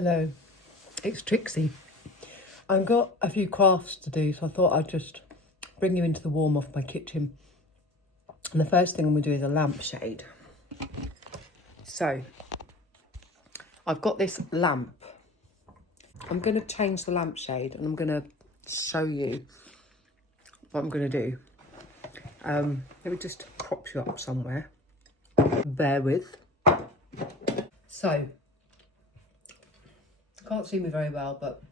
Hello, it's Trixie. I've got a few crafts to do, so I thought I'd just bring you into the warm of my kitchen. And the first thing I'm going to do is a lampshade. So, I've got this lamp. I'm going to change the lampshade and I'm going to show you what I'm going to do. Let me just prop you up somewhere. Bear with. So, can't see me very well, but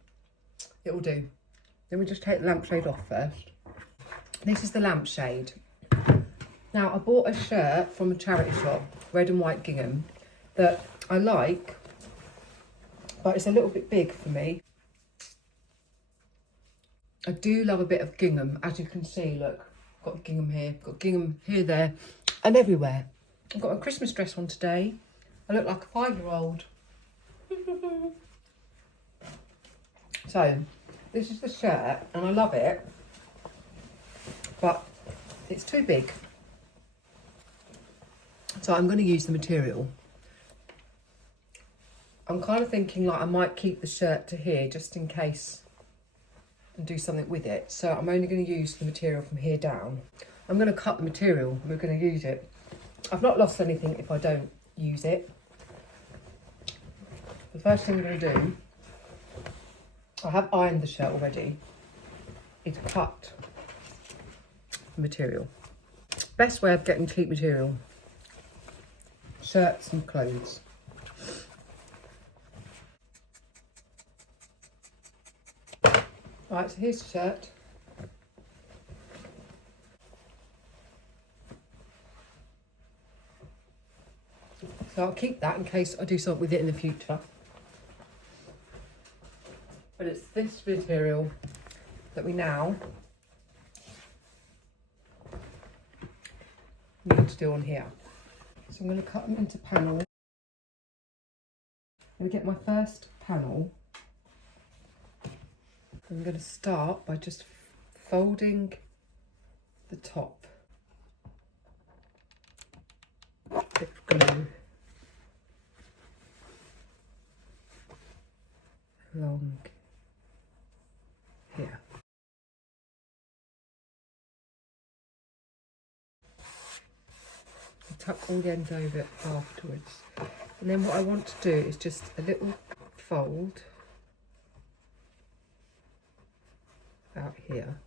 it will do. Let me just take the lampshade off first. This is the lampshade. Now, I bought a shirt from a charity shop, red and white gingham, that I like, but it's a little bit big for me. I do love a bit of gingham, as you can see, look. I've got gingham here, got gingham here, there, and everywhere. I've got a Christmas dress on today. I look like a 5-year-old. So, this is the shirt, and I love it, but it's too big. So I'm going to use the material. I'm kind of thinking like I might keep the shirt to here just in case and do something with it. So I'm only going to use the material from here down. I'm going to cut the material. We're going to use it. I've not lost anything if I don't use it. The first thing I'm going to do, I have ironed the shirt already, is cut the material. Best way of getting cheap material, shirts and clothes. Right, so here's the shirt. So I'll keep that in case I do something with it in the future. But it's this material that we now need to do on here. So I'm going to cut them into panels. I'm going to get my first panel. I'm going to start by just folding the top. Bit of glue along here. I'll tuck all the ends over afterwards. And then what I want to do is just a little fold out here.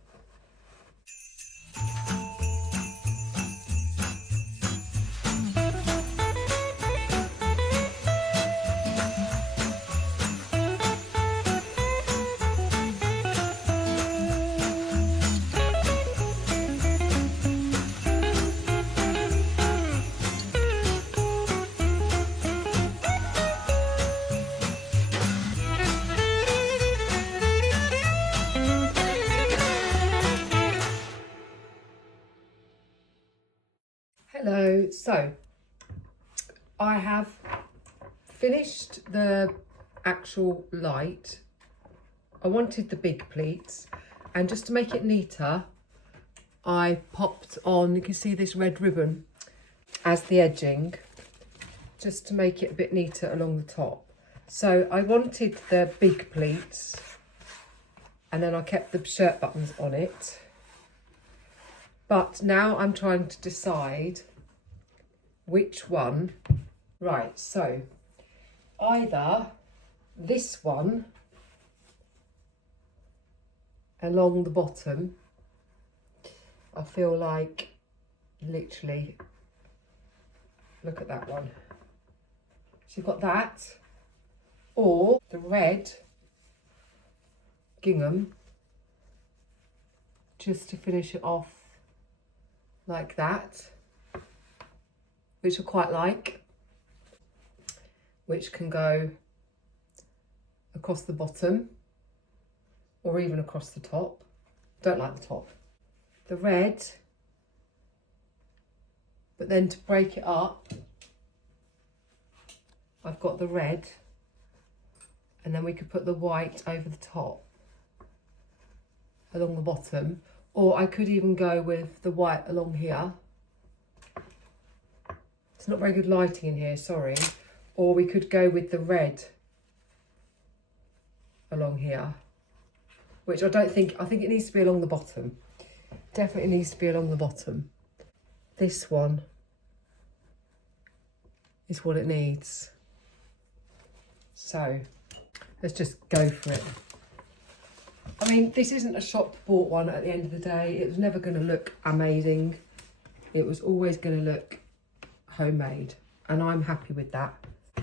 Hello, so I have finished the actual light. I wanted the big pleats, and just to make it neater, I popped on, you can see this red ribbon as the edging, just to make it a bit neater along the top. So I wanted the big pleats, and then I kept the shirt buttons on it. But now I'm trying to decide which one. Right, so either this one along the bottom, I feel like literally, look at that one. So you've got that, or the red gingham, just to finish it off like that, which I quite like, which can go across the bottom or even across the top. Don't like the top. The red, but then to break it up, I've got the red, and then we could put the white over the top along the bottom. Or I could even go with the white along here. It's not very good lighting in here, sorry. Or we could go with the red along here, which I think it needs to be along the bottom. Definitely needs to be along the bottom. This one is what it needs. So let's just go for it. I mean, this isn't a shop bought one at the end of the day. It was never going to look amazing. It was always going to look homemade, and I'm happy with that. I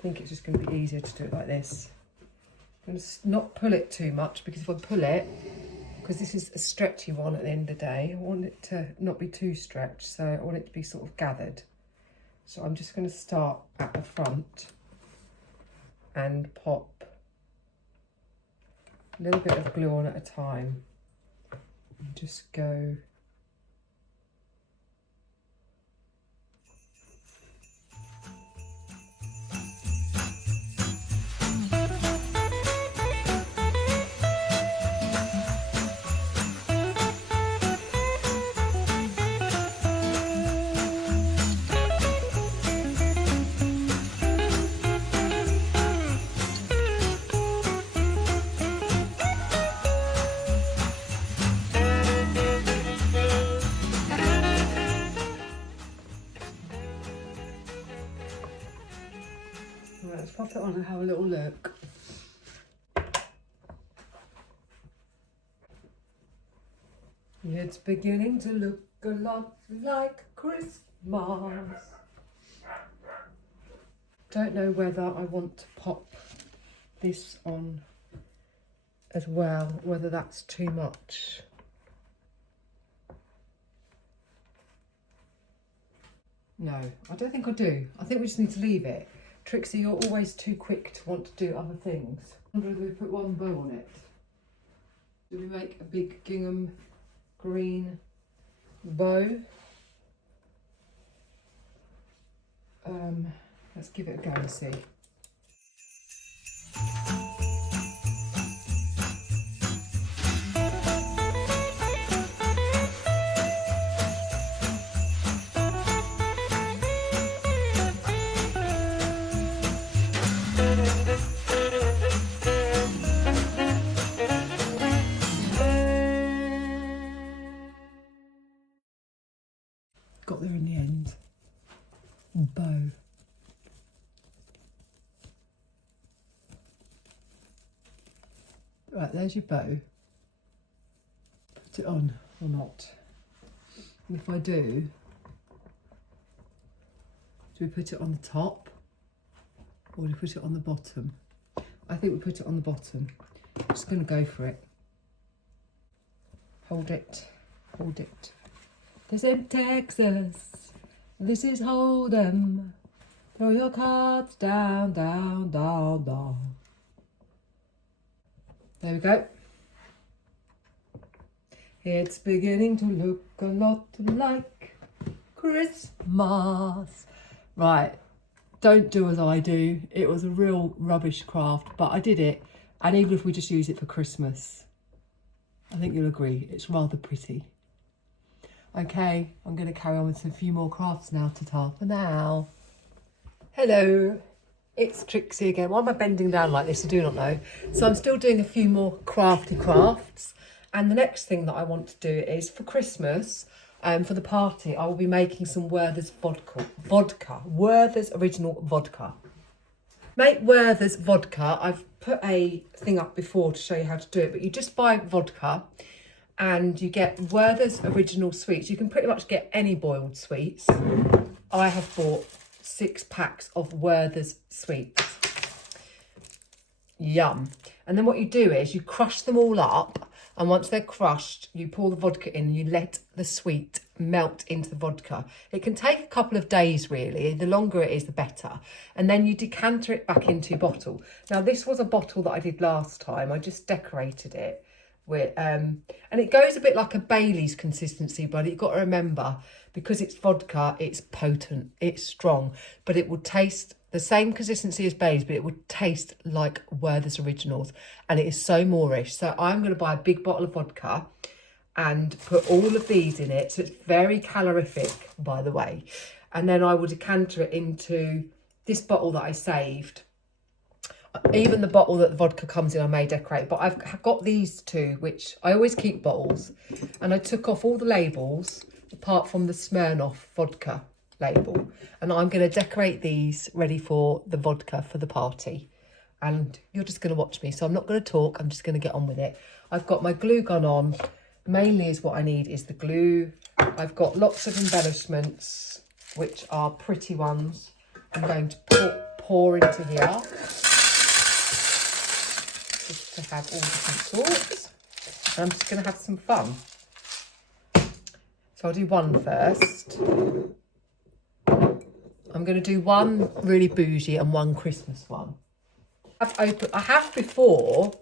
think it's just going to be easier to do it like this. I'm going to not pull it too much, because if I pull it, because this is a stretchy one at the end of the day, I want it to not be too stretched, so I want it to be sort of gathered. So I'm just going to start at the front and pop a little bit of glue on at a time. And just go let's pop it on and have a little look. It's beginning to look a lot like Christmas. Don't know whether I want to pop this on as well, whether that's too much. No, I don't think I do. I think we just need to leave it. Trixie, you're always too quick to want to do other things. I wonder if we put one bow on it. Do we make a big gingham green bow? Let's give it a go and see. Got there in the end. Bow. Right, there's your bow. Put it on or not. And if I do we put it on the top or do we put it on the bottom? I think we put it on the bottom. I'm just going to go for it. Hold it, hold it. This in Texas, this is Hold'em. Throw your cards down, down, down, down. There we go. It's beginning to look a lot like Christmas. Right, don't do as I do. It was a real rubbish craft, but I did it. And even if we just use it for Christmas, I think you'll agree, it's rather pretty. Okay, I'm going to carry on with a few more crafts now. Ta-ta for now. Hello, it's Trixie again. Why am I bending down like this? I do not know. So I'm still doing a few more crafty crafts. And the next thing that I want to do is for Christmas, for the party, I will be making some Werther's vodka. Werther's original vodka. Make Werther's vodka. I've put a thing up before to show you how to do it, but you just buy vodka and you get Werther's original sweets. You can pretty much get any boiled sweets. I have bought 6 packs of Werther's sweets. Yum. And then what you do is you crush them all up, and once they're crushed, you pour the vodka in and you let the sweet melt into the vodka. It can take a couple of days, really. The longer it is, the better. And then you decanter it back into your bottle. Now, this was a bottle that I did last time. I just decorated it with, and it goes a bit like a Bailey's consistency, but you've got to remember, because it's vodka, it's potent, it's strong, but it will taste the same consistency as Bailey's, but it would taste like Werther's Originals, and it is so Moorish. So I'm going to buy a big bottle of vodka and put all of these in it. So it's very calorific, by the way. And then I will decanter it into this bottle that I saved. Even the bottle that the vodka comes in, I may decorate. But I've got these two, which I always keep bottles. And I took off all the labels, apart from the Smirnoff vodka label. And I'm going to decorate these ready for the vodka for the party. And you're just going to watch me. So I'm not going to talk. I'm just going to get on with it. I've got my glue gun on. Mainly is what I need is the glue. I've got lots of embellishments, which are pretty ones. I'm going to pour into here. Just to have all different sorts. And I'm just going to have some fun. So I'll do one first. I'm going to do one really bougie and one Christmas one. I have before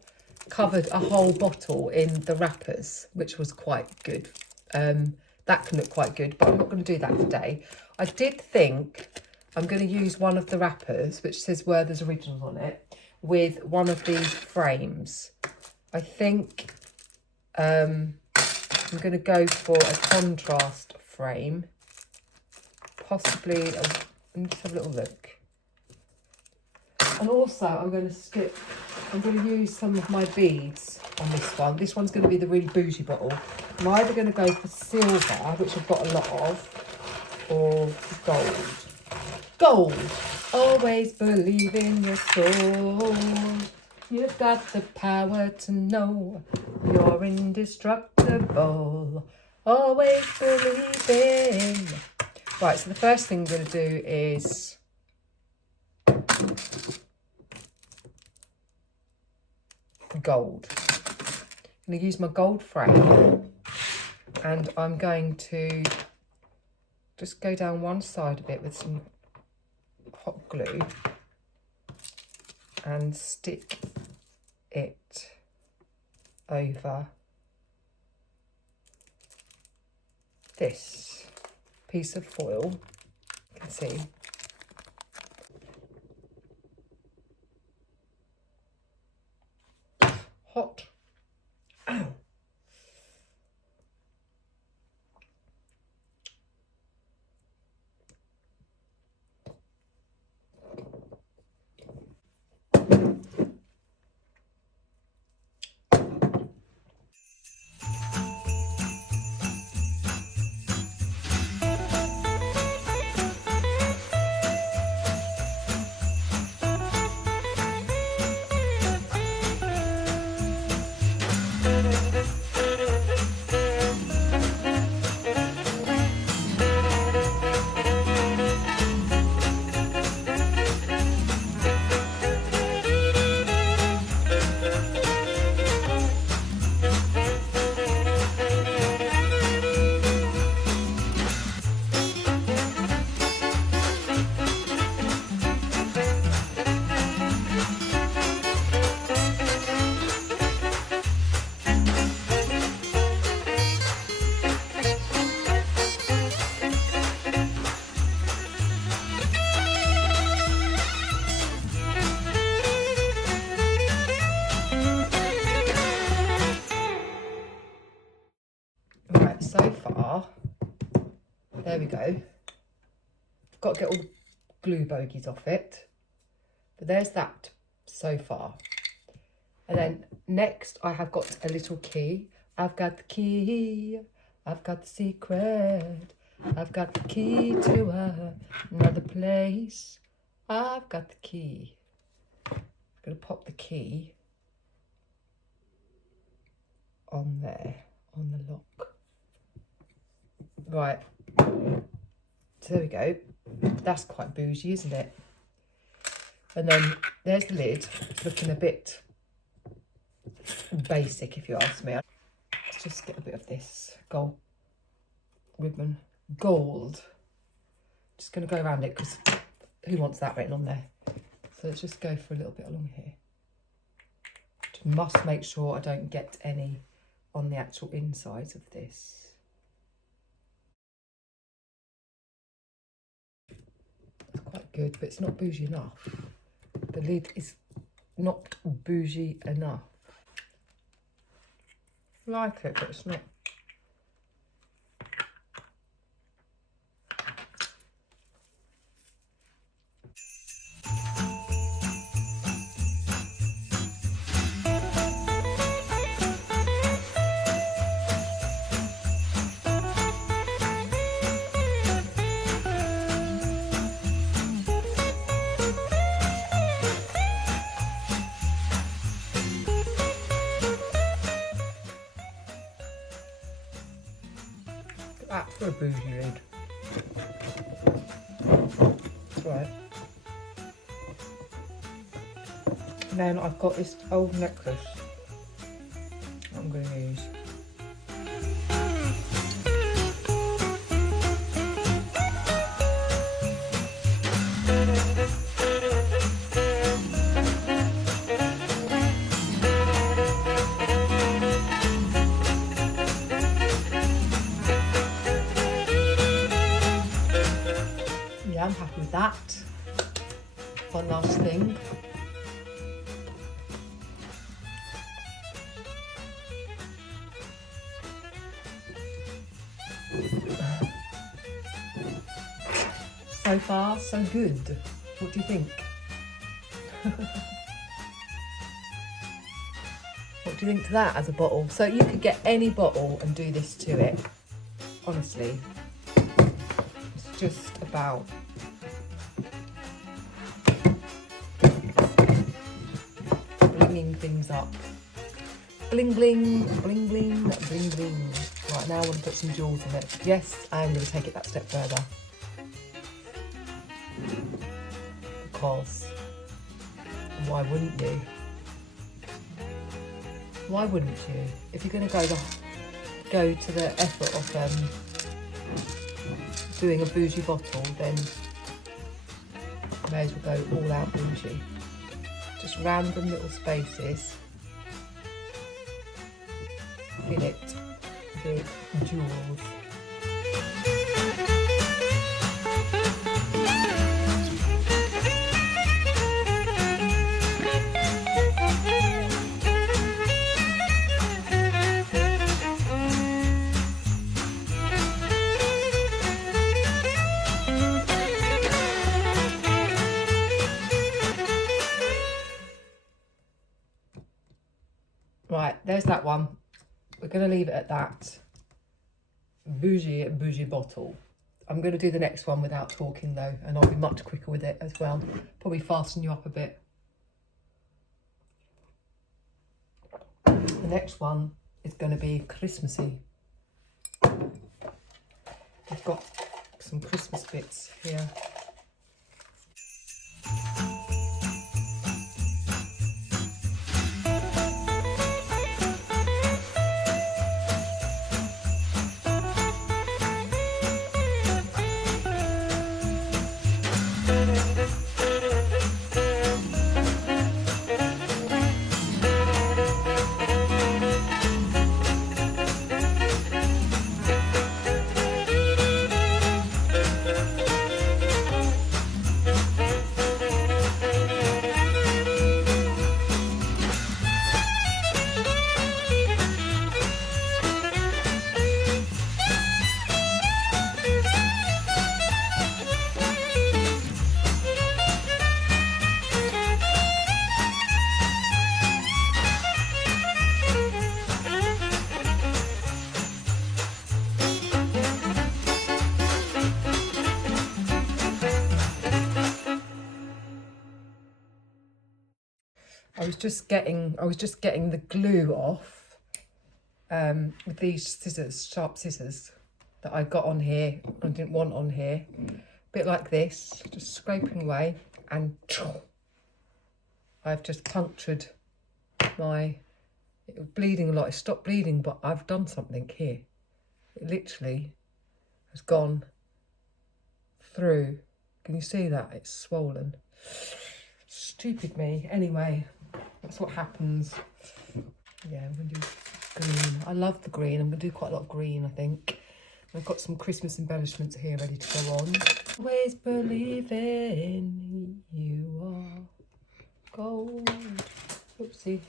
covered a whole bottle in the wrappers, which was quite good. That can look quite good, but I'm not going to do that today. I did think I'm going to use one of the wrappers, which says Werther's Originals on it, with one of these frames. I think I'm going to go for a contrast frame. Possibly, let me just have a little look. And also I'm going to use some of my beads on this one. This one's going to be the really bougie bottle. I'm either going to go for silver, which I've got a lot of, or gold. Gold! Always believe in your soul. You've got the power to know you're indestructible. Always believe in. Right, so the first thing I'm going to do is gold. I'm going to use my gold frame and I'm going to just go down one side of it with some hot glue and stick it over this piece of foil. You can see. Hot. Ow. Right, so far, there we go. I've got to get all the glue bogies off it. But there's that so far. And then next I have got a little key. I've got the key. I've got the secret. I've got the key to another place. I've got the key. I'm going to pop the key on there, on the lock. Right, so there we go. That's quite bougie, isn't it? And then there's the lid. It's looking a bit basic, if you ask me. Let's just get a bit of this gold ribbon. Gold. Just going to go around it because who wants that written on there? So let's just go for a little bit along here. Just must make sure I don't get any on the actual insides of this. It's quite good, but it's not bougie enough. The lid is not bougie enough. I like it, but it's not. that for a bougie lid. That's right. And then I've got this old necklace that I'm going to use. Yeah, I'm happy with that. One last thing. So far, so good. What do you think? What do you think to that as a bottle? So you could get any bottle and do this to it. Honestly, it's just about blinging things up. Bling bling, bling bling, bling bling. Right, now I want to put some jewels in it. Yes, I am going to take it that step further. Because why wouldn't you? Why wouldn't you? If you're going to go to the effort of doing a bougie bottle, then you may as well go all out bougie. Just random little spaces. Fill it with jewels. Right, there's that one. We're going to leave it at that. Bougie bottle. I'm going to do the next one without talking though, and I'll be much quicker with it as well. Probably fasten you up a bit. The next one is going to be Christmassy. I've got some Christmas bits here. I was just getting the glue off with these scissors, sharp scissors that I got on here. I didn't want on here. A bit like this, just scraping away, and I've just punctured my. It was bleeding a lot. It stopped bleeding, but I've done something here. It literally has gone through. Can you see that? It's swollen. Stupid me. Anyway, that's what happens. Yeah, I'm going to do green. I love the green. I'm going to do quite a lot of green, I think. I've got some Christmas embellishments here ready to go on. Always believing you are gold. Oopsie.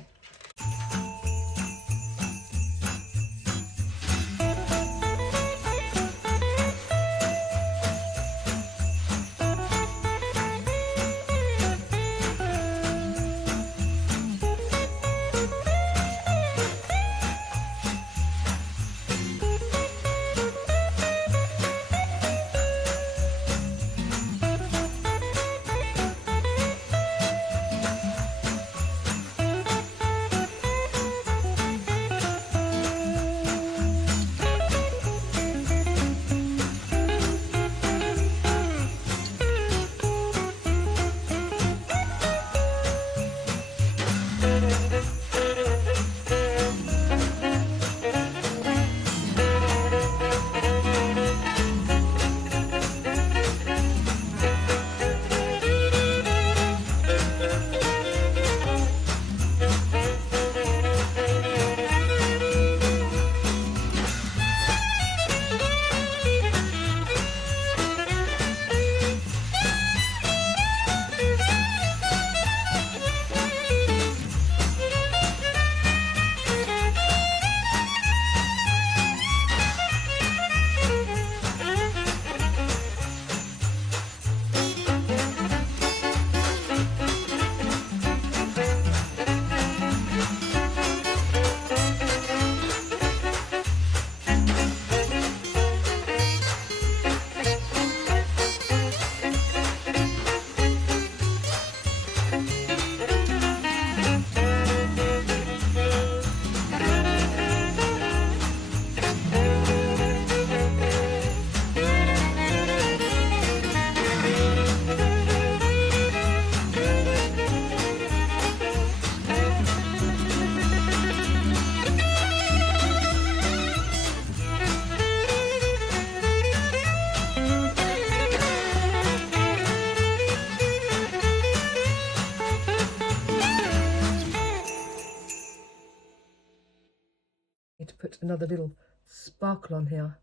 want another little sparkle on here.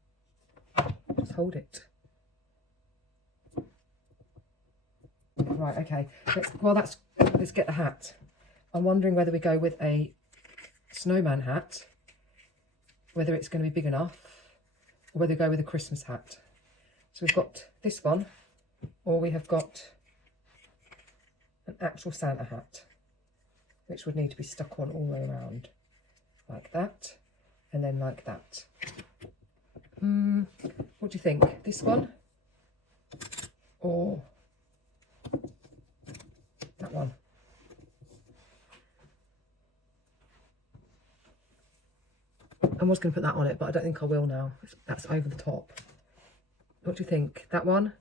Just hold it. Right, okay. Let's get the hat. I'm wondering whether we go with a snowman hat, whether it's going to be big enough, or whether we go with a Christmas hat. So we've got this one, or we have got an actual Santa hat, which would need to be stuck on all the way around, like that, and then like that. What do you think? This one, or that one? I was going to put that on it, but I don't think I will now. That's over the top. What do you think? That one?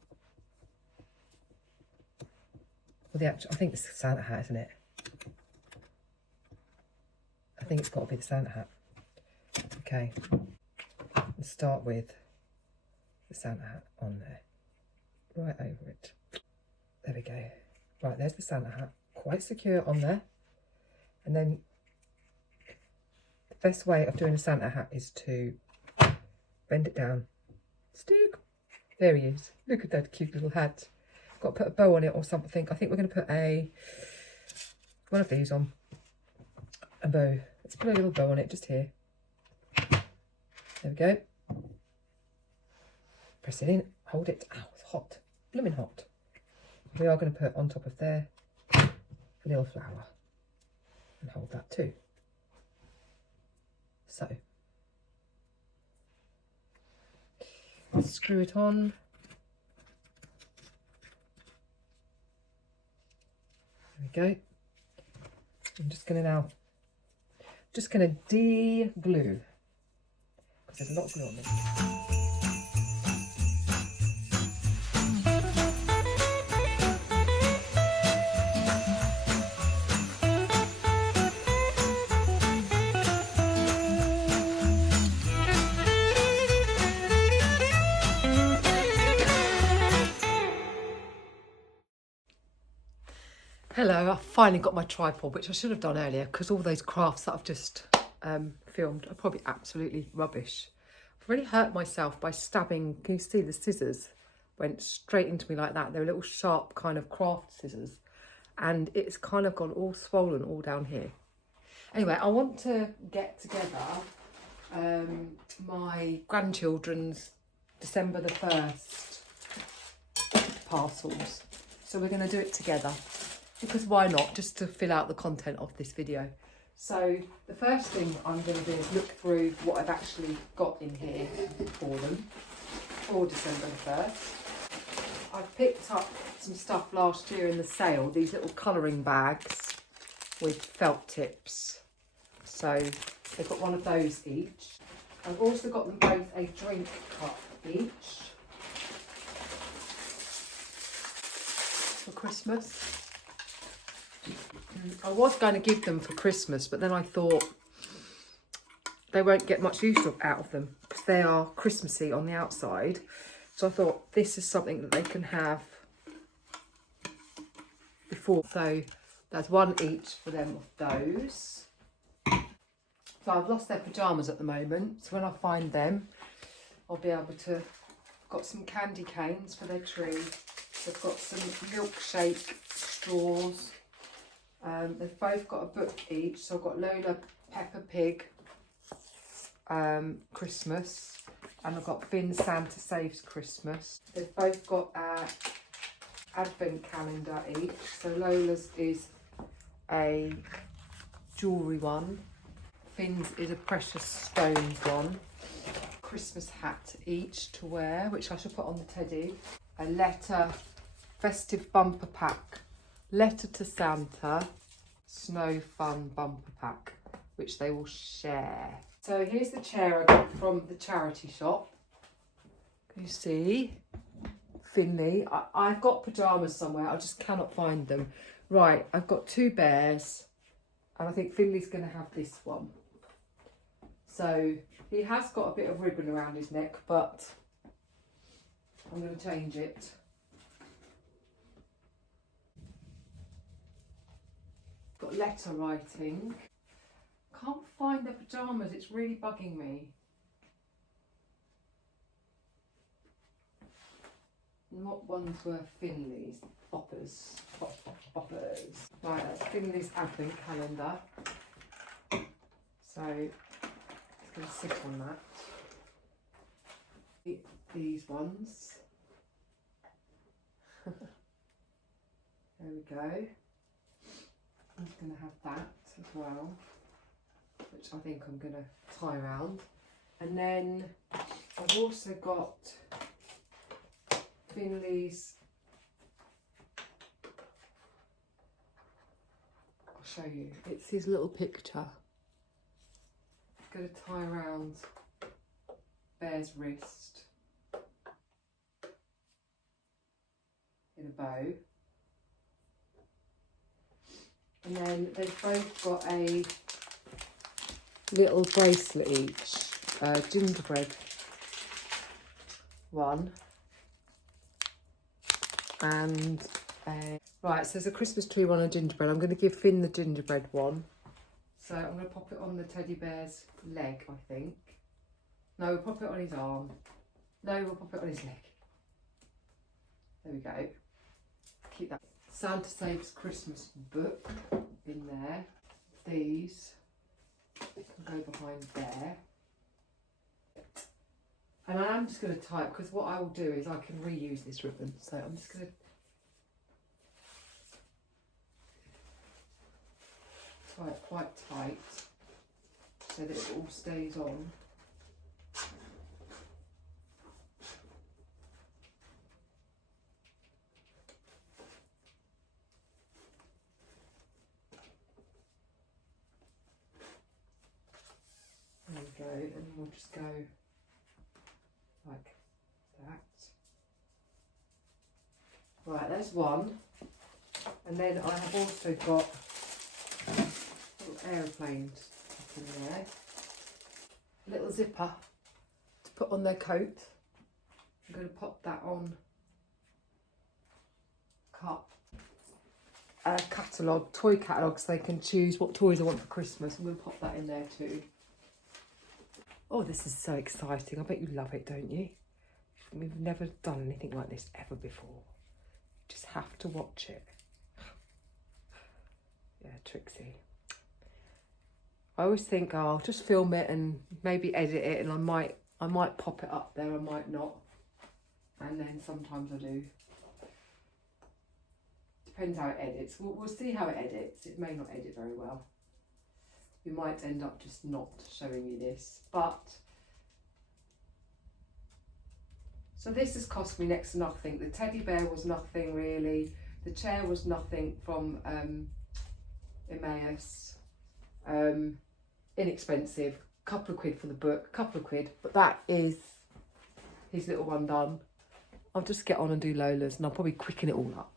Or the actual? I think it's the Santa hat, isn't it? I think it's got to be the Santa hat. Okay. Let's start with the Santa hat on there. Right over it. There we go. Right, there's the Santa hat. Quite secure on there. And then the best way of doing a Santa hat is to bend it down. Stick. There he is. Look at that cute little hat. Got to put a bow on it or something. I think we're going to put one of these on. A bow. Let's put a little bow on it just here. There we go. Press it in. Hold it. Ow, it's hot. Blooming hot. We are going to put on top of there a little flower. And hold that too. So. Screw it on. There we go. I'm just going to de-glue, because there's a lot of glue on this. Hello, I finally got my tripod, which I should have done earlier because all those crafts that I've just filmed are probably absolutely rubbish. I've really hurt myself by stabbing. Can you see the scissors went straight into me like that? They're little sharp kind of craft scissors, and it's kind of gone all swollen all down here. Anyway, I want to get together my grandchildren's December the 1st parcels. So we're going to do it together. Because why not, just to fill out the content of this video. So the first thing I'm going to do is look through what I've actually got in here for them for December the 1st. I've picked up some stuff last year in the sale, these little colouring bags with felt tips. So they've got one of those each. I've also got them both a drink cup each for Christmas. I was going to give them for Christmas, but then I thought they won't get much use out of them because they are Christmassy on the outside. So I thought this is something that they can have before. So there's one each for them of those. So I've lost their pyjamas at the moment. So when I find them, I'll be able to... I've got some candy canes for their tree. They've got some milkshake straws. They've both got a book each. So I've got Lola Peppa Pig Christmas, and I've got Finn Santa Saves Christmas. They've both got an advent calendar each. So Lola's is a jewellery one. Finn's is a precious stones one. Christmas hat each to wear, which I should put on the teddy. A letter, festive bumper pack. Letter to Santa, Snow Fun bumper pack, which they will share. So here's the chair I got from the charity shop. Can you see? Finley. I've got pyjamas somewhere, I just cannot find them. Right, I've got two bears, and I think Finley's going to have this one. So he has got a bit of ribbon around his neck, but I'm going to change it. Got letter writing. Can't find their pyjamas. It's really bugging me. What ones were Finley's? Boppers. Boppers. Right, that's Finley's advent calendar. So it's going to sit on that. These ones. There we go. I'm just going to have that as well, which I think I'm going to tie around. And then I've also got Finley's, I'll show you, it's his little picture. I'm going to tie around Bear's wrist in a bow. And then they've both got a little bracelet each, gingerbread one. And right, so there's a Christmas tree one and gingerbread. I'm going to give Finn the gingerbread one. So I'm going to pop it on the teddy bear's leg, I think. No, we'll pop it on his arm. No, we'll pop it on his leg. There we go. Keep that. Santa Saves Christmas book in there. These can go behind there. And I am just going to tie it, because what I will do is I can reuse this ribbon. So I'm just going to tie it quite tight so that it all stays on. There we go, and then we'll just go like that. Right, there's one. And then I have also got little aeroplanes in there. A little zipper to put on their coat. I'm going to pop that on a catalogue, toy catalogue, so they can choose what toys they want for Christmas. I'm going to pop that in there too. Oh, this is so exciting. I bet you love it, don't you? We've never done anything like this ever before. You just have to watch it. Yeah, Trixie. I always think, oh, I'll just film it and maybe edit it, and I might pop it up there, I might not. And then sometimes I do. Depends how it edits. We'll see how it edits. It may not edit very well. We might end up just not showing you this, but so this has cost me next to nothing. The teddy bear was nothing really. The chair was nothing from Emmaus. Inexpensive, couple of quid for the book, couple of quid, but that is his little one done. I'll just get on and do Lola's, and I'll probably quicken it all up.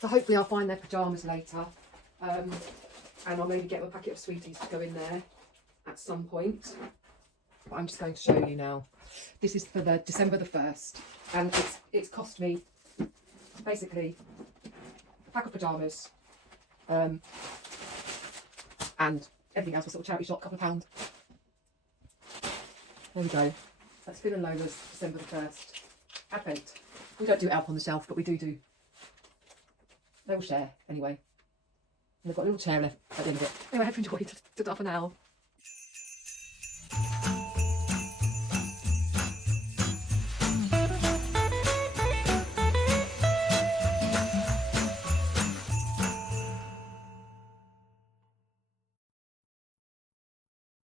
So hopefully I'll find their pyjamas later, and I'll maybe get them a packet of sweeties to go in there at some point. But I'm just going to show you now. This is for the December the 1st, and it's cost me basically a pack of pyjamas, and everything else was sort of charity shop, couple of pounds. There we go. That's Finn and Lola's December the 1st Advent. We don't do Elf on the Shelf, but we do. They will share anyway. And they've got a little chair left at the end of it. Anyway, I hope you enjoyed. Ta-ta for now.